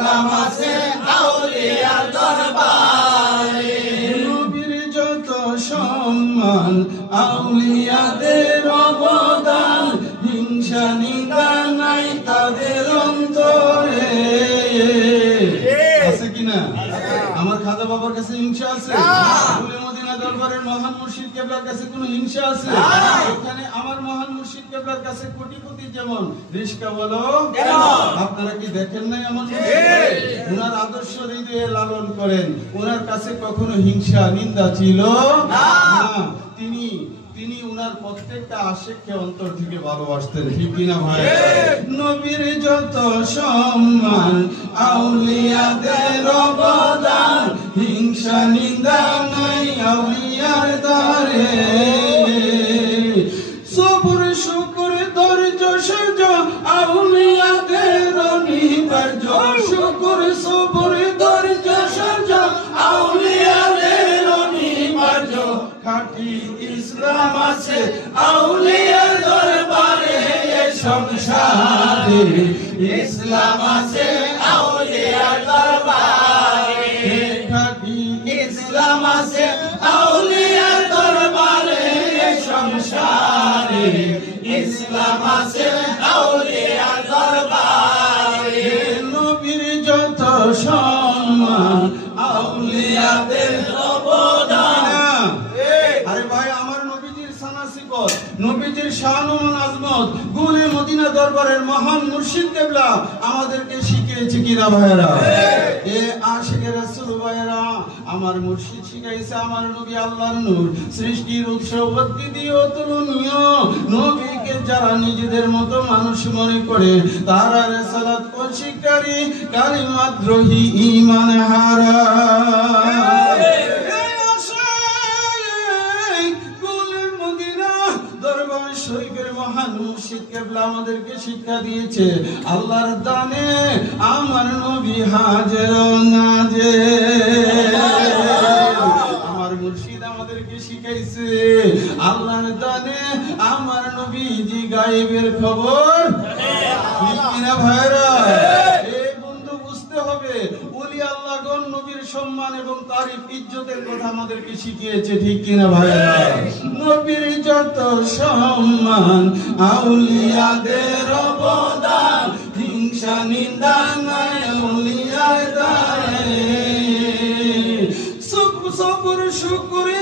ইসলাম আছে আউলিয়ার দরবারে। নবীর যত সম্মান আউলিয়াদের অবদান, হিংসা নিন্দা নাই তাদের অন্তরে। আছে কিনা? আমার খাজা বাবার কাছে হিংসা আছে? মদিনা দরবারের মহান মুর্শিদ কেবলার কাছে কোনো হিংসা আছে? এখানে আমার মহান মুর্শিদ কেবলার কাছে কোটি কোটি যেমন রিস্কা বলো, আপনারা কি দেখেন নাই? আমার ওনার আদর্শ হৃদয়ে লালন করেন, ওনার কাছে কখনো হিংসা নিন্দা ছিল না। তিনি উনার প্রত্যেকটা আশিককে অন্তর থেকে ভালোবাসতেন, ঠিক কিনা ভাই? নবীর যত সম্মান আউলিয়াদের অবদান, হিংসা নিন্দা নাই আউলিয়ার দ্বারে। সবর শুকর ধৈর্য সহ্য আউলিয়াদের অনিবার্য। শুকর সবর ধৈর্য সহ্য আউলিয়াদের অনিবার্য। খাঁটি ইসলাম আছে আউলিয়ার দরবারে, সংসারে ইসলাম আছে আউলিয়ার দরবারে। খাঁটি ইসলাম আছে আউলিয়ার দরবারে, সংসারে ইসলাম আছে আউলিয়ার দরবারে। নবীর যত সম্মান আউলিয়াদের অবদান। আরে ভাই, আমার নবীজির সানাসিবত, নবীজির শান-ও-মান আজমত গুলে মদিনা দরবারের মহান মুর্শিদ কেবলা আমাদেরকে শিখিয়েছে কিনা ভাইরা? এ আশিকে রাসূল ভাইরা, আমার মুর্শিদ শিখাইছে আমার নবী আল্লাহর নূর, সৃষ্টির উৎস, অদ্বিতীয়, অতুলনীয়। নবীকে যারা নিজেদের মতো মানুষ মনে করে তারা রিসালাত অস্বীকারী, কালিমাদ্রোহী, ঈমান হারা। মহান মুর্শিদ কেবলা আমাদেরকে শিক্ষা দিয়েছে আল্লাহর দানে আমার নবী হাজির নাজির। আমার মুর্শিদ আমাদেরকে শিখাইছে আল্লাহর দানে আমার নবীজি গায়েবের খবর। ঠিক কিনা ভাইরা? বন্ধু, বুঝতে হবে ওলি আল্লাহগণ নবীর সম্মান এবং তারিফ ইজ্জতের কথা আমাদেরকে শিখিয়েছে, ঠিক কিনা ভাইরা? নবীর যত সম্মান আউলিয়াদের অবদান, হিংসা নিন্দা নাই আউলিয়ার দ্বারে। সবর শুকরে